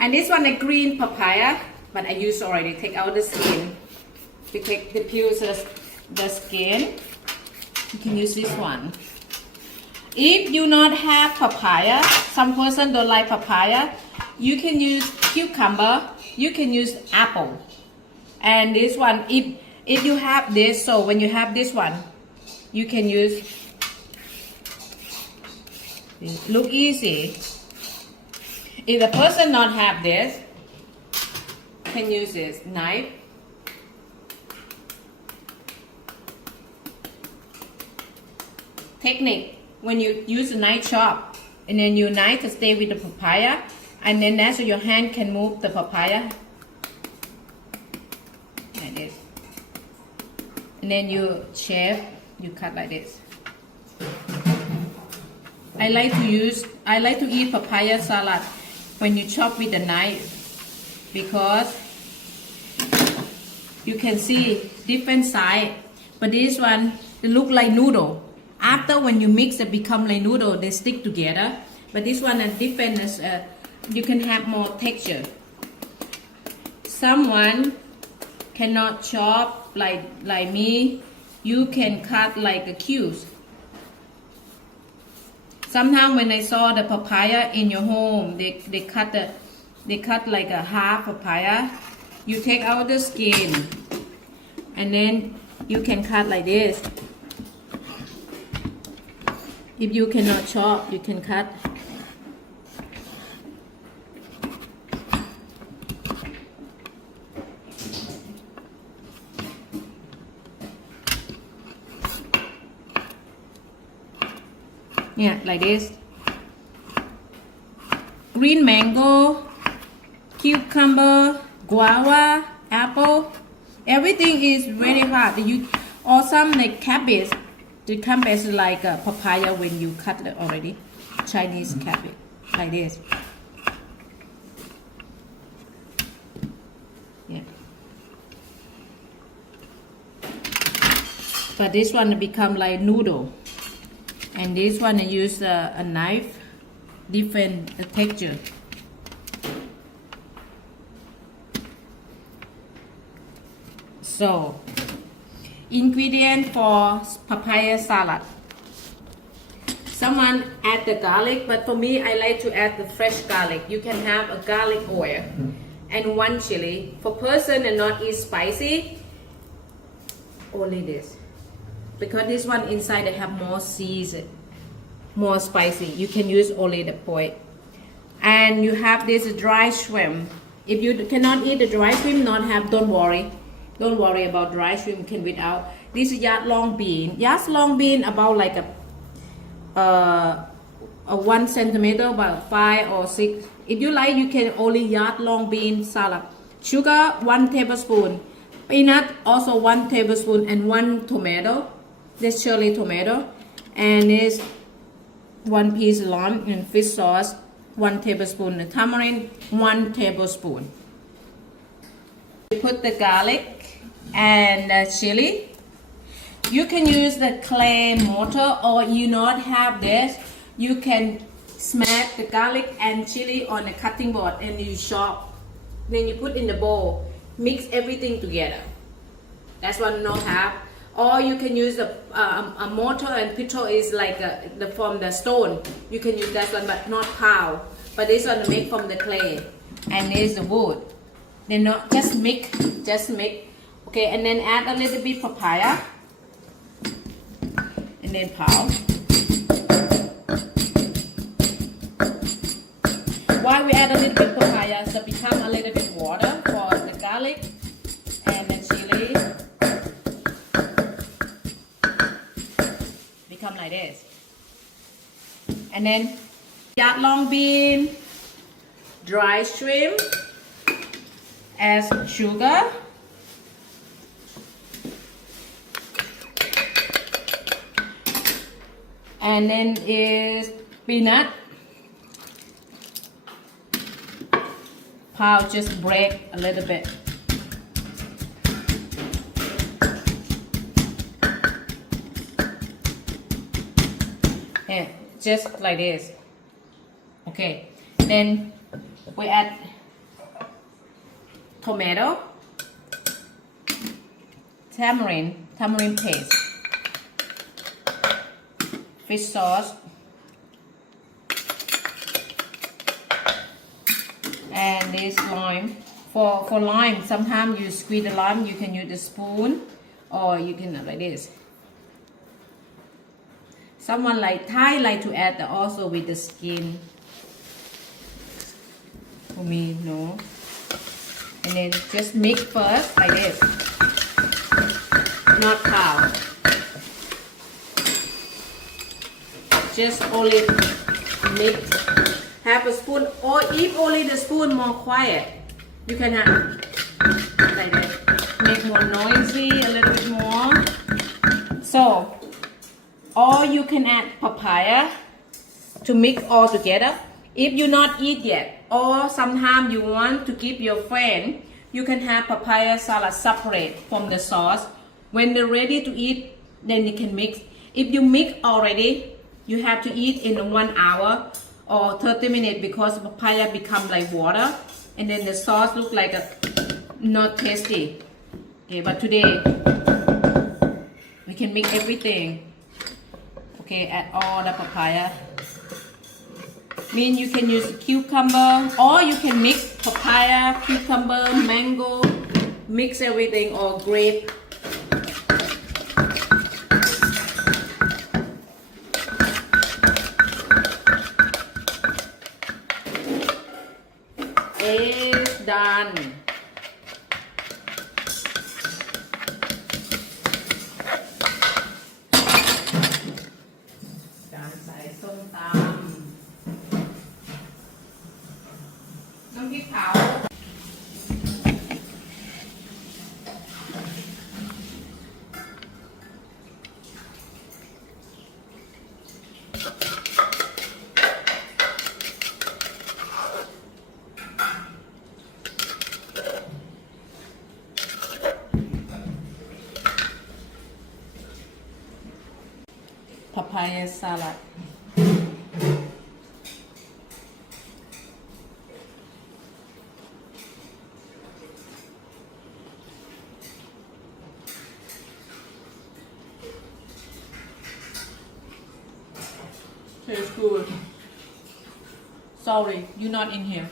And this one a green papaya, but I use already. Take out the skin. We take the peels, the skin. You can use this one. If you not have papaya, some person don't like papaya, you can use cucumber, you can use apple. And this one, if you have this, so when you have this one, you can use, look easy. If the person not have this, can use this knife. Technique, when you use a knife chop, and then you knife to stay with the papaya, and then that's so your hand can move the papaya. Like this. And then you shape, you cut like this. I like to eat papaya salad when you chop with a knife, because you can see different side. But this one, it look like noodle. After when you mix it become like noodle, they stick together. But this one is different, you can have more texture. Someone cannot chop like me, you can cut like a cubes. Sometimes when I saw the papaya in your home, they cut like a half papaya. You take out the skin, and then you can cut like this. If you cannot chop, you can cut. Yeah, like this. Green mango, cucumber, guava, apple. Everything is very hard. Or some like cabbage. The cabbage is like a papaya when you cut it already. Chinese cabbage, like this. Yeah. But this one become like noodle. And this one I use a knife, different texture. So, ingredient for papaya salad. Someone add the garlic, but for me I like to add the fresh garlic. You can have a garlic oil and one chili. For person and not eat spicy, only this. Because this one inside they have more season, more spicy. You can use only the point. And you have this dry shrimp. If you cannot eat the dry shrimp, don't worry. Don't worry about dry shrimp, can without. This is yard long bean. Yard long bean about like a 1 centimeter, about 5 or 6. If you like, you can only yard long bean salad. Sugar 1 tablespoon. Peanut also 1 tablespoon, and 1 tomato. This cherry tomato, and this 1 piece lamb, and fish sauce 1 tablespoon. The tamarind 1 tablespoon. You put the garlic and the chili. You can use the clay mortar, or you not have this, you can smash the garlic and chili on a cutting board and you chop. Then you put in the bowl, mix everything together. That's what not have. Or you can use a mortar and pestle is like from the stone. You can use that one, but not pound. But this one made from the clay, and this is the wood. Then not just mix. Okay, and then add a little bit papaya, and then pound. Why we add a little bit papaya? So become a little bit water for the garlic and the chili. Become like this. And then yard long bean, dry shrimp, as sugar, and then is peanut. Pound, just break a little bit. Yeah, just like this. Okay, then we add tomato, tamarind paste, fish sauce, and this lime. For lime, sometimes you squeeze the lime, you can use a spoon, or you can like this. Someone like Thai like to add also with the skin. For me, no. And then just mix first like this. Not cow. Just only mix. Have a spoon, or if only the spoon more quiet, you can have like that. Make more noisy, a little bit more. So, or you can add papaya to mix all together. If you not eat yet, or sometimes you want to give your friend, you can have papaya salad separate from the sauce. When they're ready to eat, then you can mix. If you mix already, you have to eat in 1 hour or 30 minutes because papaya become like water, and then the sauce look like not tasty. Okay, but today we can mix everything. Okay, add all the papaya. Mean you can use cucumber, or you can mix papaya, cucumber, mango, mix everything, or grape. It's done. Thai Som Tam น้ำพริกเผา Papaya salad. Tastes good. Sorry, you're not in here.